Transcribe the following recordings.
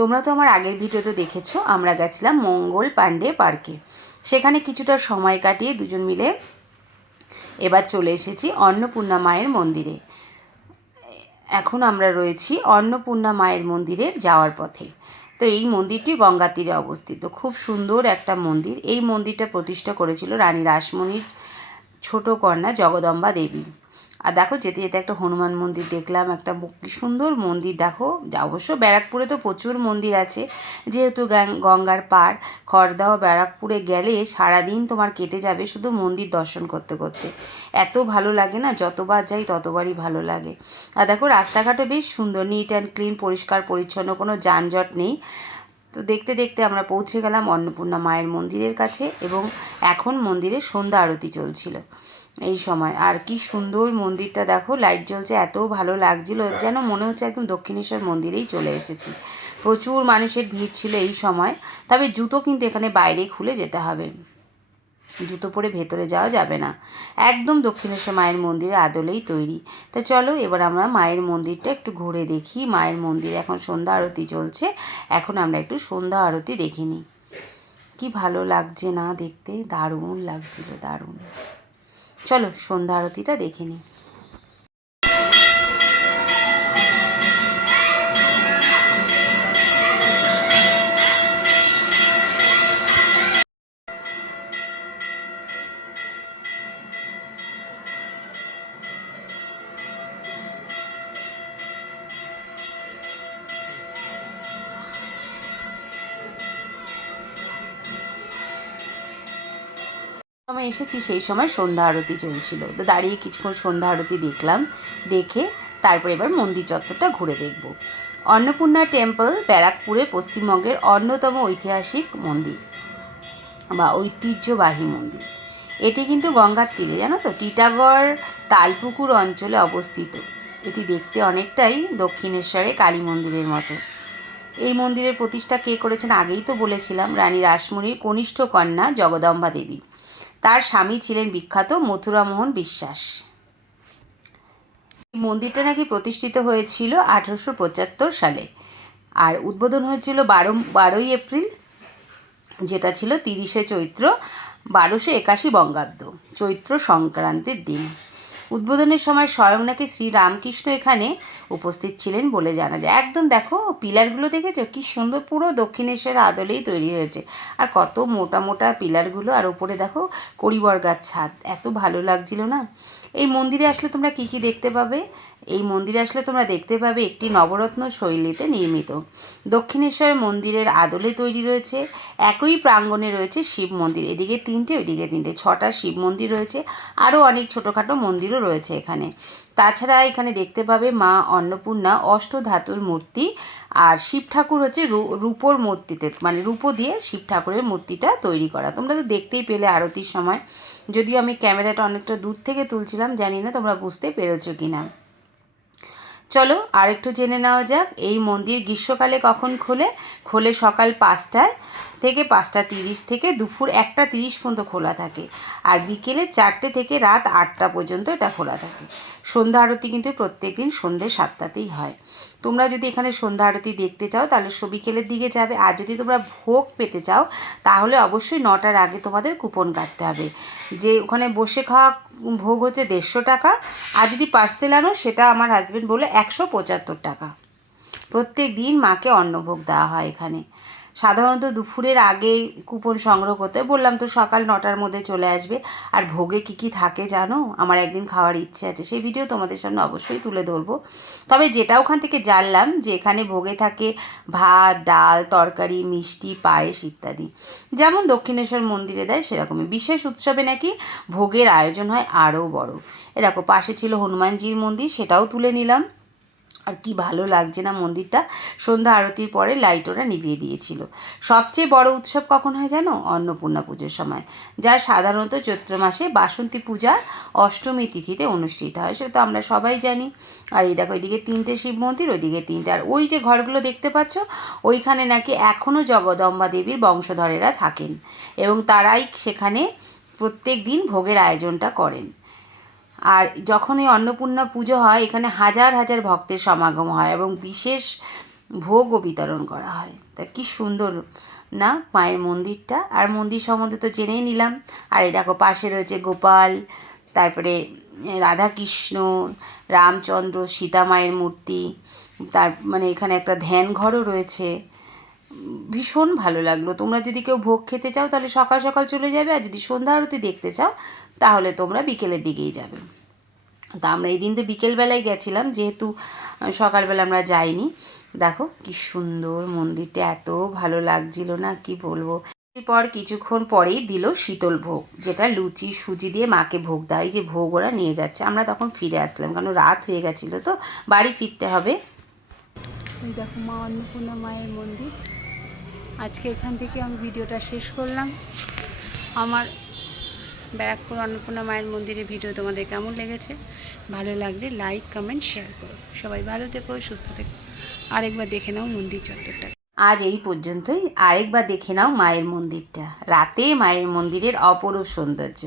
তোমরা তো আমার আগের ভিডিওতে দেখেছো, আমরা গেছিলাম মঙ্গল পাণ্ডে পার্কে। সেখানে কিছুটা সময় কাটিয়ে দুজন মিলে এবার চলে এসেছি অন্নপূর্ণা মায়ের মন্দিরে। এখন আমরা রয়েছি অন্নপূর্ণা মায়ের মন্দিরে যাওয়ার পথে। তো এই মন্দিরটি গঙ্গার তীরে অবস্থিত, খুব সুন্দর একটা মন্দির। এই মন্দিরটা প্রতিষ্ঠা করেছিল রানী রাসমণির ছোট কন্যা জগদম্বা দেবী। আর দেখো, যেতে যেতে একটা হনুমান মন্দির দেখলাম, একটা কি সুন্দর মন্দির দেখো। অবশ্য ব্যারাকপুরে তো প্রচুর মন্দির আছে, যেহেতু গঙ্গার পাড়। খড়দা ও ব্যারাকপুরে গেলে সারাদিন তোমার কেটে যাবে শুধু মন্দির দর্শন করতে করতে। এত ভালো লাগে না, যতবার যাই ততবারই ভালো লাগে। আর দেখো, রাস্তাঘাটও বেশ সুন্দর, নিট অ্যান্ড ক্লিন, পরিষ্কার পরিচ্ছন্ন, কোনো যানজট নেই। তো দেখতে দেখতে আমরা পৌঁছে গেলাম অন্নপূর্ণা মায়ের মন্দিরের কাছে, এবং এখন মন্দিরে সন্ধ্যা আরতি চলছিল এই সময়। আর কি সুন্দর মন্দিরটা দেখো, লাইট জ্বলছে, এত ভালো লাগছিল, যেন মনে হচ্ছে একদম দক্ষিণেশ্বর মন্দিরেই চলে এসেছি। প্রচুর মানুষের ভিড় ছিল এই সময়। তবে জুতো কিন্তু এখানে বাইরে খুলে যেতে হবে, জুতো পরে ভেতরে যাওয়া যাবে না। একদম দক্ষিণেশ্বর মায়ের মন্দিরে আদলেই তৈরি। তা চলো এবার আমরা মায়ের মন্দিরটা একটু ঘুরে দেখি। মায়ের মন্দিরে এখন সন্ধ্যা আরতি চলছে, এখন আমরা একটু সন্ধ্যা আরতি দেখে নিই। কি ভালো লাগছে না দেখতে, দারুণ লাগছিল, দারুণ। চলো সন্ধ্যা আরতিটা দেখে নিই। সময় এসেছি সেই সময় সন্ধ্যা আরতি চলছিল, তো দাঁড়িয়ে কিছুক্ষণ সন্ধ্যা আরতি দেখলাম। দেখে তারপর এবার মন্দির চত্বরটা ঘুরে দেখব। অন্নপূর্ণা টেম্পল ব্যারাকপুরে পশ্চিমবঙ্গের অন্যতম ঐতিহাসিক মন্দির বা ঐতিহ্যবাহী মন্দির। এটি কিন্তু গঙ্গার তীরে, জানো তো, টিটাগড় তালপুকুর অঞ্চলে অবস্থিত। এটি দেখতে অনেকটাই দক্ষিণেশ্বরে কালী মন্দিরের মতো। এই মন্দিরের প্রতিষ্ঠা কে করেছেন আগেই তো বলেছিলাম, রানী রাসমণির কনিষ্ঠ কন্যা জগদম্বা দেবী। তার স্বামী ছিলেন বিখ্যাত মথুরামোহন বিশ্বাস। এই মন্দিরটা নাকি প্রতিষ্ঠিত হয়েছিল 1875 সালে, আর উদ্বোধন হয়েছিল 12ই এপ্রিল, যেটা ছিল 30শে চৈত্র 1281 বঙ্গাব্দ, চৈত্র সংক্রান্তির দিন। উদ্বোধনের সময় স্বয়ং নাকি শ্রীরামকৃষ্ণ এখানে উপস্থিত ছিলেন বলে জানা যায়। একদম দেখো, পিলারগুলো দেখেছো কি সুন্দর, পুরো দক্ষিণেশ্বরের আদলেই তৈরি হয়েছে। আর কত মোটা মোটা পিলারগুলো, আর উপরে দেখো কড়িবরগাছ ছাদ, এত ভালো লাগছিল না। এই মন্দিরে আসলে তোমরা কি কি দেখতে পাবে? এই মন্দিরে আসলে তোমরা দেখতে পাবে একটি নবরত্ন শৈলীতে নির্মিত দক্ষিণেশ্বর মন্দিরের আদলে তৈরি রয়েছে। একই প্রাঙ্গণে রয়েছে শিব মন্দির, এদিকে 3টে ওইদিকে 3টে, 6টা শিব মন্দির রয়েছে। আরও অনেক ছোটোখাটো মন্দিরও রয়েছে এখানে। তাছাড়া এখানে দেখতে পাবে মা অন্নপূর্ণা অষ্টধাতুর মূর্তি, আর শিব ঠাকুর হচ্ছে রূপোর মূর্তিতে, মানে রূপো দিয়ে শিব ঠাকুরের মূর্তিটা তৈরি করা। তোমরা তো দেখতেই পেলে আরতির সময়, যদিও আমি ক্যামেরাটা অনেকটা দূর থেকে তুলছিলাম, জানি না তোমরা বুঝতে পেরেছো কি না। চলো আর একটু জেনে নেওয়া যাক, এই মন্দির গ্রীষ্মকালে কখন খোলে। খোলে সকাল 5টায় থেকে 5টা 30 থেকে দুপুর 1টা 30 পর্যন্ত খোলা থাকে। আর বিকেলে 4টে থেকে রাত 8টা পর্যন্ত এটা খোলা থাকে। সন্ধ্যা আরতি কিন্তু প্রত্যেক দিন সন্ধ্যে 7টাতেই হয়। তোমরা যদি এখানে সন্ধ্যা আরতি দেখতে চাও তাহলে বিকেলের দিকে যাবে, আর যদি তোমরা ভোগ পেতে চাও তাহলে অবশ্যই 9টার আগে তোমাদের কুপন কাটতে হবে। যে ওখানে বসে খাওয়া ভোগ হচ্ছে 150 টাকা, আর যদি পার্সেল আনো সেটা আমার হাজব্যান্ড বলে 175 টাকা। প্রত্যেক দিন মাকে অন্নভোগ দেওয়া হয় এখানে। সাধারণত দুপুরের আগে কুপন সংগ্রহ করতে, বললাম তো সকাল 9টার মধ্যে চলে আসবে। আর ভোগে কী কী থাকে জানো? আমার একদিন খাওয়ার ইচ্ছে আছে, সেই ভিডিও তোমাদের সামনে অবশ্যই তুলে ধরবো। তবে যেটা ওখান থেকে জানলাম যে এখানে ভোগে থাকে ভাত, ডাল, তরকারি, মিষ্টি, পায়েস ইত্যাদি, যেমন দক্ষিণেশ্বর মন্দিরে দেয় সেরকমই। বিশেষ উৎসবে নাকি ভোগের আয়োজন হয় আরও বড়। এরকম পাশে ছিল হনুমানজির মন্দির, সেটাও তুলে নিলাম। আর কি ভালো লাগছে না মন্দিরটা। সন্ধ্যা আরতির পরে লাইট ওরা নিভিয়ে দিয়েছিল। সবচেয়ে বড় উৎসব কখন হয় জানো? অন্নপূর্ণা পুজোর সময়, যা সাধারণত চৈত্র মাসে বাসন্তী পূজা অষ্টমী তিথিতে অনুষ্ঠিত হয়, সেটা তো আমরা সবাই জানি। আর এই দেখো, ওইদিকে 3টে শিব মন্দির, ওইদিকে 3টে। আর ওই যে ঘরগুলো দেখতে পাচ্ছ, ওইখানে নাকি এখনও জগদম্বা দেবীর বংশধরেরা থাকেন, এবং তারাই সেখানে প্রত্যেক দিন ভোগের আয়োজনটা করেন। আর যখন এই অন্নপূর্ণা পুজো হয় এখানে হাজার হাজার ভক্তের সমাগম হয়, এবং বিশেষ ভোগও বিতরণ করা হয়। তা কি সুন্দর না মায়ের মন্দিরটা। আর মন্দির সম্বন্ধে তো জেনেই নিলাম। আর এই দেখো পাশে রয়েছে গোপাল, তারপরে রাধাকৃষ্ণ, রামচন্দ্র, সীতা মায়ের মূর্তি, তার মানে এখানে একটা ধ্যান ঘরও রয়েছে। ভীষণ ভালো লাগলো। তোমরা যদি কেউ ভোগ খেতে চাও তাহলে সকাল সকাল চলে যাবে, আর যদি সন্ধ্যা আরতি দেখতে চাও তাহলে তোমরা বিকেলের দিকেই যাবে। তা আমরা এই দিন তো বিকেলবেলায় গেছিলাম, যেহেতু সকালবেলা আমরা যাইনি। দেখো কি সুন্দর মন্দিরটা, এত ভালো লাগছিল না কি বলবো। এরপর কিছুক্ষণ পরেই দিল শীতল ভোগ, যেটা লুচি সুজি দিয়ে মাকে ভোগ দেয়। যে ভোগ ওরা নিয়ে যাচ্ছে, আমরা তখন ফিরে আসলাম কারণ রাত হয়ে গেছিলো, তো বাড়ি ফিরতে হবে। এই দেখো মা অন্নপূর্ণা মায়ের মন্দির। আজকে এখান থেকে আমি ভিডিওটা শেষ করলাম। আমার ব্যারাকপুর অন্নপূর্ণা মায়ের মন্দিরের ভিডিও তোমাদের কেমন লেগেছে? ভালো লাগলে লাইক কমেন্ট শেয়ার করো। সবাই ভালো থেকো, সুস্থ থেকো। আরেকবার দেখে নাও মন্দির চত্বরটা। আজ এই পর্যন্তই। আরেকবার দেখে নাও মায়ের মন্দিরটা। রাতে মায়ের মন্দিরের অপরূপ সৌন্দর্য।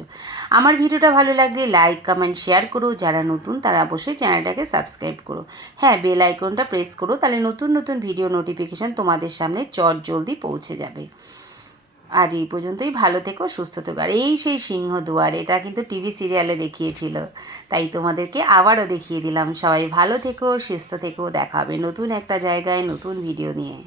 আমার ভিডিওটা ভালো লাগলে লাইক কমেন্ট শেয়ার করো। যারা নতুন তারা অবশ্যই চ্যানেলটাকে সাবস্ক্রাইব করো। হ্যাঁ, বেল আইকনটা প্রেস করো, তাহলে নতুন নতুন ভিডিও নোটিফিকেশান তোমাদের সামনে জলদি পৌঁছে যাবে। আজ এই পর্যন্তই। ভালো থেকো, সুস্থ থেকো। আর এই সেই সিংহদুয়ার, এটা কিন্তু টিভি সিরিয়ালে দেখিয়েছিল, তাই তোমাদেরকে আবারও দেখিয়ে দিলাম। সবাই ভালো থেকো, সুস্থ থেকো। দেখা হবে নতুন একটা জায়গায় নতুন ভিডিও নিয়ে।